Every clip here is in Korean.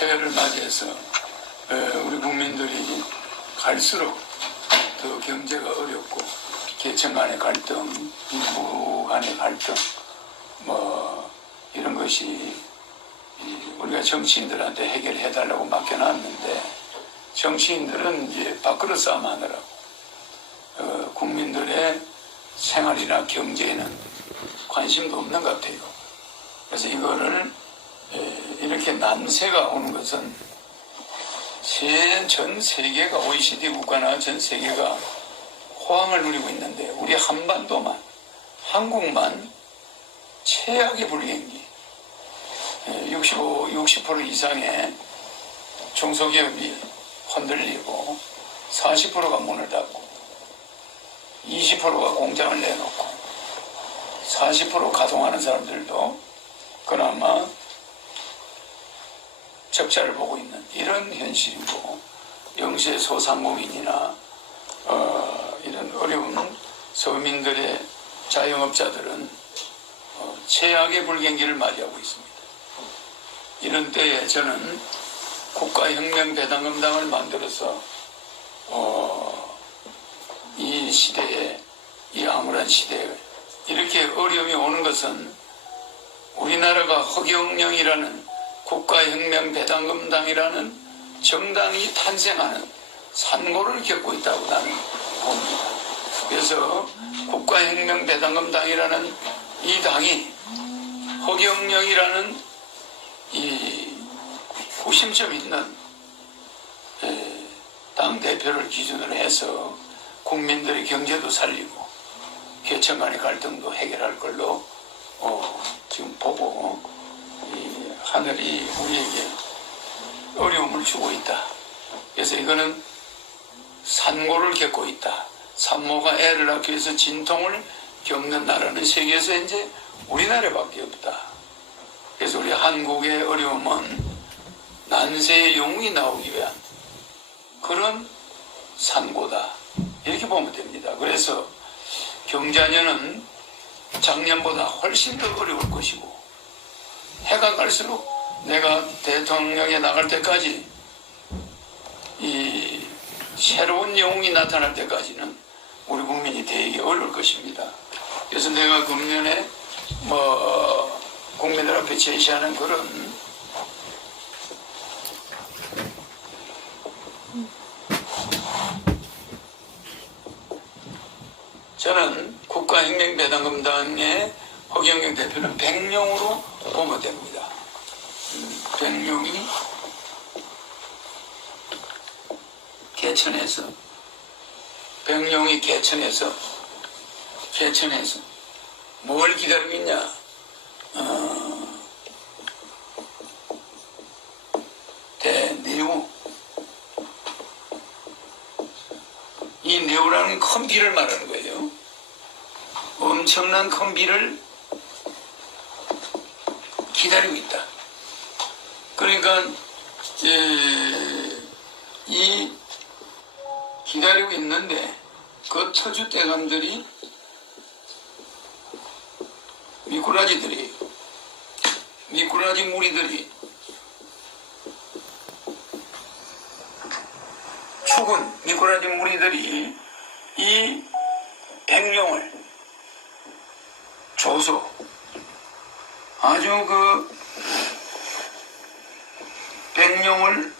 새해를 맞이해서 우리 국민들이 갈수록 더 경제가 어렵고 계층 간의 갈등, 빈부 간의 갈등 뭐 이런 것이 우리가 정치인들한테 해결해달라고 맡겨놨는데 정치인들은 이제 밖으로 싸움하느라고 국민들의 생활이나 경제에는 관심도 없는 것 같아요. 그래서 이거를 이렇게 난세가 오는 것은 전 세계가 OECD 국가나 전 세계가 호황을 누리고 있는데 우리 한반도만 한국만 최악의 불경기 60% 이상의 중소기업이 흔들리고 40%가 문을 닫고 20%가 공장을 내놓고 40% 가동하는 사람들도 그나마 적자를 보고 있는 이런 현실이고 영세 소상공인이나 이런 어려운 서민들의 자영업자들은 최악의 불경기를 맞이하고 있습니다. 이런 때에 저는 국가혁명배당금당을 만들어서 이 시대에 이 암울한 시대에 이렇게 어려움이 오는 것은 우리나라가 허경영이라는 국가혁명배당금당이라는 정당이 탄생하는 산고를 겪고 있다고 나는 봅니다. 그래서 국가혁명배당금당이라는 이 당이 허경영이라는 이 구심점 있는 당대표를 기준으로 해서 국민들의 경제도 살리고 계층 간의 갈등도 해결할 걸로 지금 보고 이 하늘이 우리에게 어려움을 주고 있다. 그래서 이거는 산고를 겪고 있다. 산모가 애를 낳기 위해서 진통을 겪는 나라는 세계에서 이제 우리나라밖에 없다. 그래서 우리 한국의 어려움은 난세의 영웅이 나오기 위한 그런 산고다. 이렇게 보면 됩니다. 그래서 경자년은 작년보다 훨씬 더 어려울 것이고 해가 갈수록 내가 대통령에 나갈 때까지 이 새로운 영웅이 나타날 때까지는 우리 국민이 되게 어려울 것입니다. 그래서 내가 금년에 국민들 앞에 제시하는 그런 저는 국가혁명배당금당의 허경영 대표는 백룡으로 보면 됩니다. 백룡이 개천에서 뭘 기다리고 있냐? 대내우. 이 내우라는 큰 비를 말하는 거예요. 엄청난 큰 비를 기다리고 있다. 그러니까 이 기다리고 있는데 그 터줏대감들이 미꾸라지들이 미꾸라지 무리들이 죽은 미꾸라지 무리들이 이 백룡을 줘서 아주 그 백룡을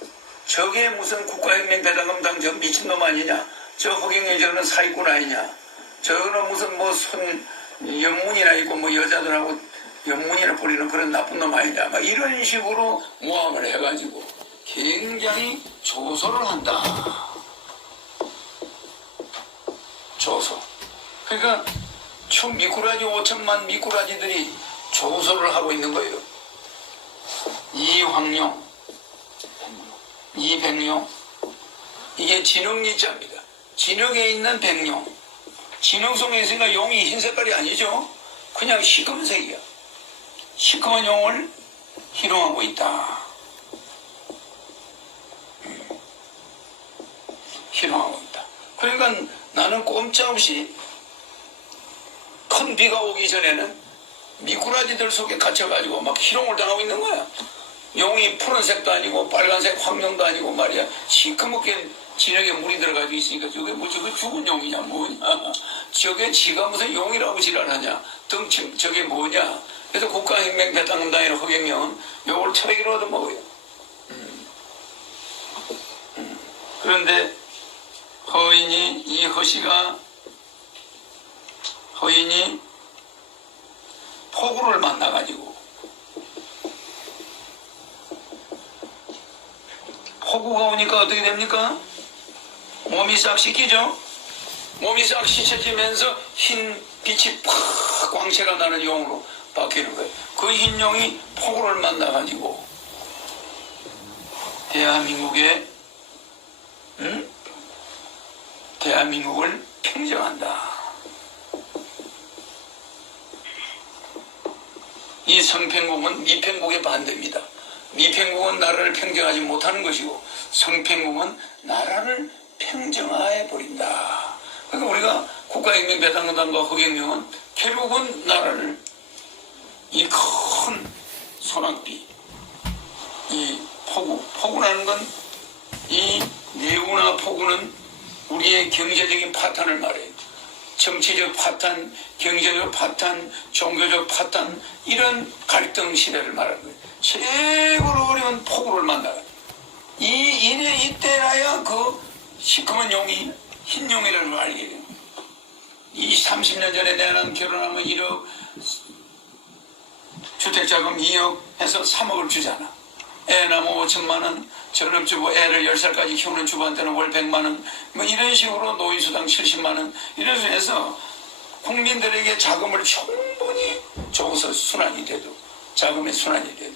저게 무슨 국가혁명배당금당 저 미친놈 아니냐, 저 허경영 저거는 사기꾼 아니냐, 저거는 무슨 연문이나 있고 여자들하고 연문이나 부리는 그런 나쁜 놈 아니냐, 막 이런 식으로 모함을 해가지고 굉장히 조소를 한다. 조소. 그러니까 총 미꾸라지 5천만 미꾸라지들이 조소를 하고 있는 거예요. 이황룡, 이백룡, 이게 진흙리자입니다. 진흙에 있는 백룡. 진흙 속에 있으니까 용이 흰 색깔이 아니죠. 그냥 시금색이야. 시커먼 용을 희롱하고 있다. 희롱하고 있다. 그러니까 나는 꼼짝없이 큰 비가 오기 전에는 미꾸라지들 속에 갇혀가지고 막 희롱을 당하고 있는 거야. 용이 푸른색도 아니고 빨간색 황룡도 아니고 말이야. 시커멓게 진흙에 물이 들어가지고 있으니까 저게 뭐 저게 죽은 용이냐 뭐냐. 저게 지가 무슨 용이라고 지랄하냐. 등침 저게 뭐냐. 그래서 국가혁명배당금당이나 허경영은 요걸 처배기로 얻어먹어요. 그런데 이 허씨가 허인이 폭우를 만나가지고 폭우가 오니까 어떻게 됩니까? 몸이 싹 씻기죠? 몸이 싹 씻어지면서 흰 빛이 팍 광채가 나는 용으로 바뀌는 거예요. 그 흰 용이 폭우를 만나가지고 대한민국을 평정한다. 이 성평국은 미평국의 반대입니다. 미평국은 나라를 평정하지 못하는 것이고 성평국은 나라를 평정해 버린다. 그러니까 우리가 국가혁명배당금당과 허경영은 결국은 나라를 이 큰 소낙비, 이 폭우라는 건 이 내우나 폭우는 우리의 경제적인 파탄을 말해요. 정치적 파탄, 경제적 파탄, 종교적 파탄 이런 갈등 시대를 말하는 거예요. 최고로 어려운 폭우를 만나요. 이때라야 그 시커먼 용이 흰 용이라는 걸 알게 돼요. 30년 전에 내랑 결혼하면 1억, 주택자금 2억 해서 3억을 주잖아. 애 낳으면 5천만 원, 전업주부 애를 10살까지 키우는 주부한테는 월 100만 원, 뭐 이런 식으로 노인수당 70만 원, 이런 식으로 해서 국민들에게 자금을 충분히 줘서 순환이 돼도, 자금의 순환이 돼도,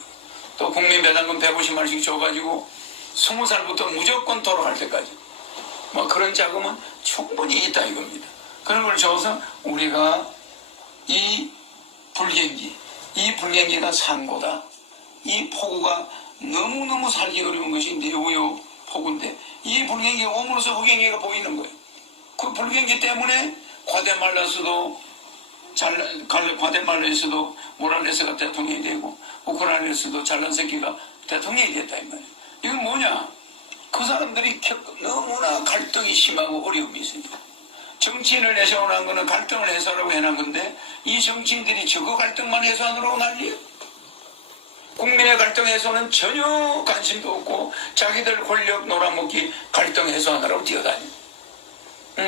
또 국민배당금 150만 원씩 줘가지고 20살부터 무조건 돌아갈 때까지, 뭐 그런 자금은 충분히 있다 이겁니다. 그런 걸 줘서 우리가 이 불경기가 산고다. 이 폭우가 너무너무 살기 어려운 것이 내우요 폭우인데 이 불경기가 오므로서 허경기가 보이는 거예요. 그 불경기 때문에 과대말라스도 모랄레스가 대통령이 되고 우크라이나에서도 잘난새끼가 대통령이 됐다 이 말이에요. 이건 뭐냐? 그 사람들이 너무나 갈등이 심하고 어려움이 있습니다. 정치인을 내세워놓은 거는 갈등을 해소하라고 해놓은 건데 이 정치인들이 저거 갈등만 해소하느라고 난리예요. 국민의 갈등 해소는 전혀 관심도 없고 자기들 권력 놀아먹기 갈등 해소하느라고 뛰어다니고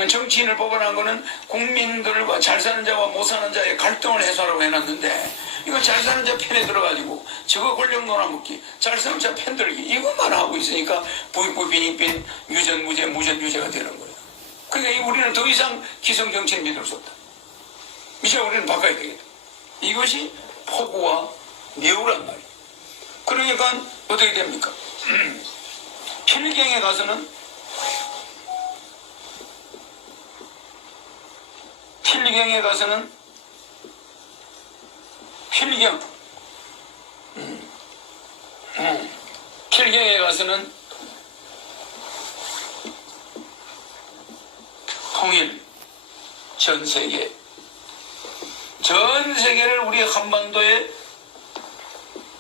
정치인을 뽑아놓은 거는 국민들과 잘 사는 자와 못 사는 자의 갈등을 해소하라고 해놨는데 이거 잘 사는 자 편에 들어가지고 저거 권력 놀아먹기 잘 사는 자 편 들기 이것만 하고 있으니까 부익부 빈익빈 유전무죄 무전유죄가 되는 거예요. 그러니까 우리는 더 이상 기성정치를 믿을 수 없다. 이제 우리는 바꿔야 되겠다. 이것이 폭우와 내우란 말이에요. 그러니까 어떻게 됩니까? 필경에 가서는 통일 전 세계를 우리 한반도에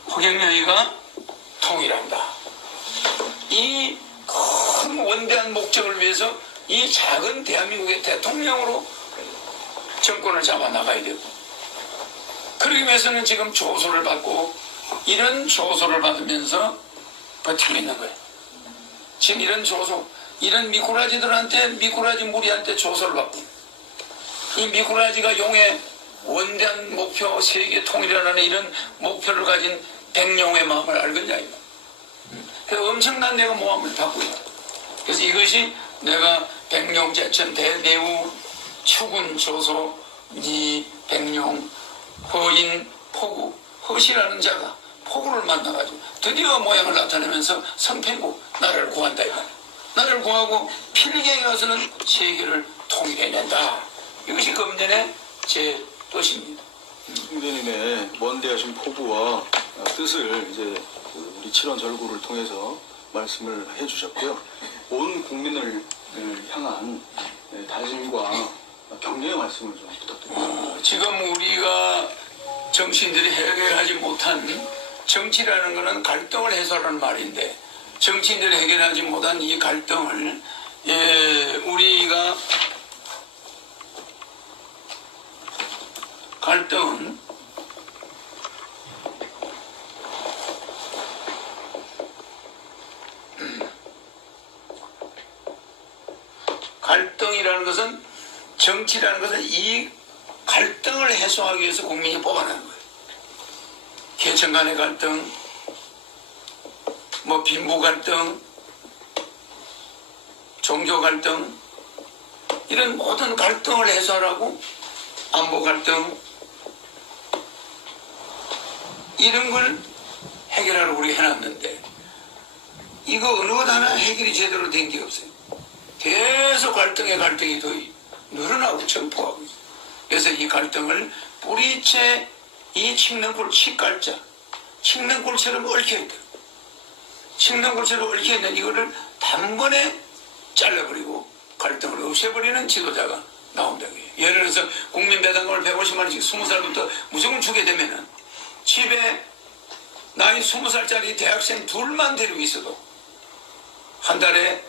허경영이가 통일한다. 이 큰 원대한 목적을 위해서 이 작은 대한민국의 대통령으로 정권을 잡아나가야 되고 그러기 위해서는 지금 조소를 받고 이런 조소를 받으면서 버티고 있는 거예요. 지금 이런 미꾸라지들한테 미꾸라지 무리한테 조소를 받고 이 미꾸라지가 용의 원대한 목표 세계 통일이라는 이런 목표를 가진 백룡의 마음을 알겠냐 이거. 그래서 엄청난 내가 모함을 받고 있다. 그래서 이것이 내가 백룡 제천 대내우 추군 조소 이 백룡 허인 폭우 허시라는 자가 폭우를 만나가지고 드디어 모양을 나타내면서 성평국 나라를 구한다 이거. 나라를 구하고 필경에 가서는 세계를 통일해낸다. 이것이 금년의 제 뜻입니다. 김대님의 원대하신 포부와 뜻을 이제 우리 7원 절구를 통해서 말씀을 해주셨고요. 온 국민을 향한 다짐과 격려의 말씀을 좀 부탁드립니다. 지금 우리가 정치인들이 해결하지 못한 정치라는 것은 갈등을 해소하는 말인데 정치인들이 해결하지 못한 이 갈등을 우리가 갈등은 갈등이라는 것은 정치라는 것은 이 갈등을 해소하기 위해서 국민이 뽑아낸 거예요. 계층 간의 갈등, 뭐 빈부 갈등, 종교 갈등, 이런 모든 갈등을 해소하라고 안보 갈등, 이런 걸 해결하라고 우리가 해놨는데 이거 어느 것 하나 해결이 제대로 된 게 없어요. 계속 갈등이 더 늘어나고 증폭하고 있어요. 그래서 이 갈등을 뿌리채 이 칡는골 치갈자 칡는골처럼 얽혀야 돼요. 칡는골처럼 얽혀있는 이거를 단번에 잘라버리고 갈등을 없애버리는 지도자가 나온다고 해요. 예를 들어서 국민배당금을 150만 원씩 20살부터 무조건 주게 되면은 집에 나이 20살짜리 대학생 둘만 데리고 있어도 한 달에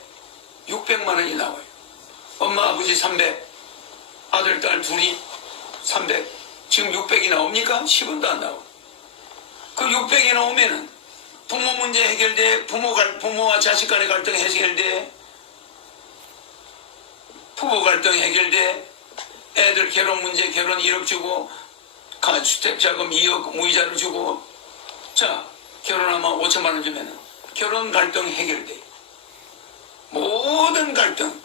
600만 원이 나와요. 엄마 아버지 300, 아들 딸 둘이 300, 지금 600이 나옵니까? 10원도 안 나와. 그 600이 나오면은 부모 문제 해결돼, 부모와 자식 간의 갈등 해결돼, 부부 갈등 해결돼, 애들 결혼 문제 결혼 1억 주고 주택자금 2억 무이자를 주고, 자 결혼하면 5천만 원 주면은 결혼 갈등 해결돼. 모든 갈등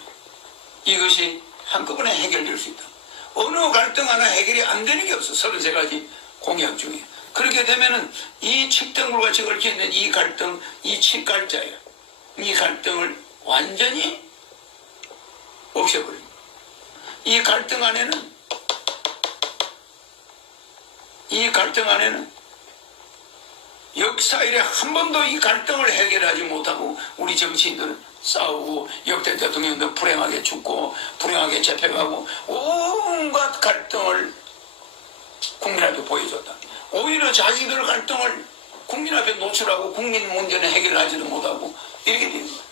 이것이 한꺼번에 해결될 수 있다. 어느 갈등 하나 해결이 안 되는 게 없어. 33가지 공약 중에. 그렇게 되면은 이 칡덩굴 같이 얽혀있는 이 갈등, 이 칡갈자예요. 이 갈등을 완전히 없애버립니다. 이 갈등 안에는 역사 이래 한 번도 이 갈등을 해결하지 못하고 우리 정치인들은 싸우고 역대 대통령도 불행하게 죽고 불행하게 잡혀가고 온갖 갈등을 국민 앞에 보여줬다. 오히려 자기들 갈등을 국민 앞에 노출하고 국민 문제는 해결하지도 못하고 이렇게 된 거야.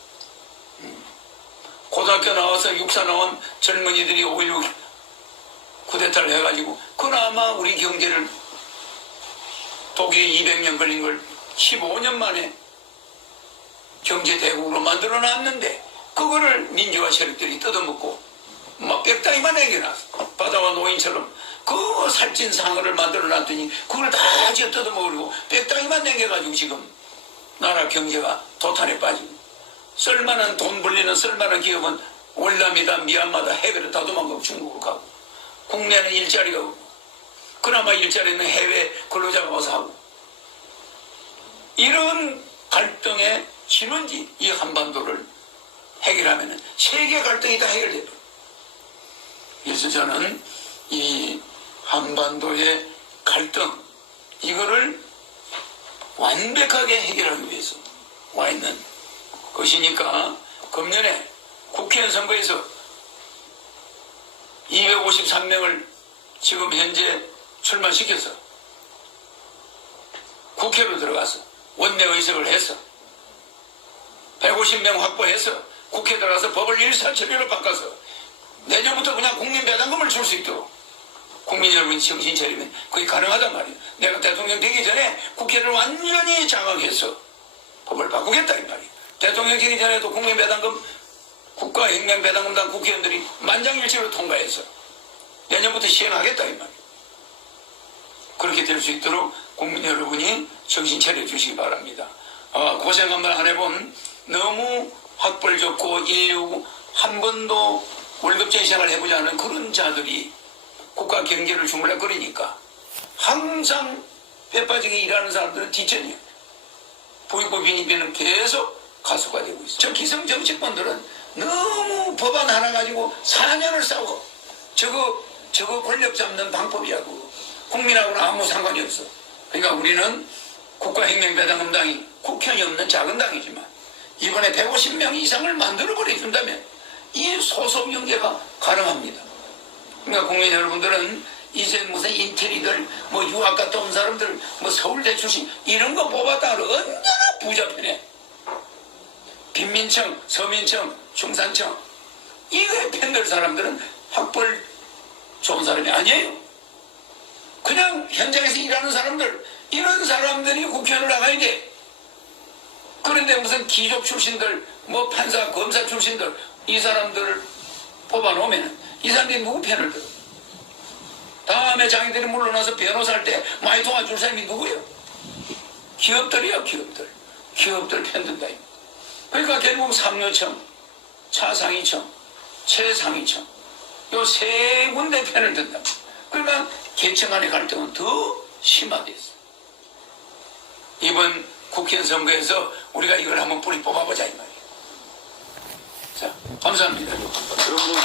고등학교 나와서 육사 나온 젊은이들이 5.16 쿠데타를 해가지고 그나마 우리 경제를 독일이 200년 걸린 걸 15년 만에 경제 대국으로 만들어놨는데 그거를 민주화 세력들이 뜯어먹고 막 빽다이만 남겨놨어. 바다와 노인처럼 그 살찐 상어를 만들어놨더니 그걸 다 지어 뜯어먹으려고 빽다이만 남겨가지고 지금 나라 경제가 도탄에 빠지고 쓸만한 돈 벌리는 쓸만한 기업은 월남이다 미얀마다 해외로 다 도망가고 중국으로 가고 국내는 일자리가 없고 그나마 일자리는 해외 근로자가 와서 하고 이런 갈등의 신원지 이 한반도를 해결하면 세계 갈등이 다 해결돼요. 그래서 저는 이 한반도의 갈등 이거를 완벽하게 해결하기 위해서 와 있는 것이니까 금년에 국회의원 선거에서 253명을 지금 현재 출마시켜서 국회로 들어가서 원내의석을 해서 150명 확보해서 국회에 들어가서 법을 일사천리로 바꿔서 내년부터 그냥 국민배당금을 줄 수 있도록 국민 여러분이 정신 차리면 그게 가능하단 말이에요. 내가 대통령 되기 전에 국회를 완전히 장악해서 법을 바꾸겠다 이 말이에요. 대통령 되기 전에도 국민배당금 국가혁명배당금당 국회의원들이 만장일치로 통과해서 내년부터 시행하겠다 이 말이에요. 그렇게 될 수 있도록 국민 여러분이 정신 차려주시기 바랍니다. 고생 한번 안 해본 너무 학벌 좋고 인류 한 번도 월급쟁이 생활을 해보지 않은 그런 자들이 국가 경제를 주물럭거리니까 항상 배 빠지게 일하는 사람들은 뒷전이에요. 부익부 빈익빈은 계속 가수가 되고 있어요. 저 기성 정치권들은 너무 법안 하나 가지고 4년을 싸워. 저거 권력 잡는 방법이야. 국민하고는 아무 상관이 없어. 그러니까 우리는 국가혁명배당금당이 국현이 없는 작은 당이지만 이번에 150명 이상을 만들어버려준다면 이 소속 연계가 가능합니다. 그러니까 국민 여러분들은 이제 무슨 인테리들 뭐 유학 갔다 온 사람들 뭐 서울대 출신 이런 거 뽑았다가 언제나 부자편에 빈민청, 서민청, 중산청 이거에 편들 사람들은 학벌 좋은 사람이 아니에요. 그냥 현장에서 일하는 사람들 이런 사람들이 국회의원을 나가야 돼. 그런데 무슨 기족 출신들 뭐 판사 검사 출신들 이 사람들을 뽑아놓으면 이 사람들이 누구 편을 들어? 다음에 자기들이 물러나서 변호사 할 때 많이 도와줄 사람이 누구예요? 기업들이요, 기업들. 기업들 편든다. 그러니까 결국 상류청, 차상위청, 최상위청 요 세 군데 편을 든다. 그러니까 계층 간의 갈등은 더 심화됐어. 이번 국회의원 선거에서 우리가 이걸 한번 뿌리 뽑아보자 이 말이에요. 자, 감사합니다. 여러분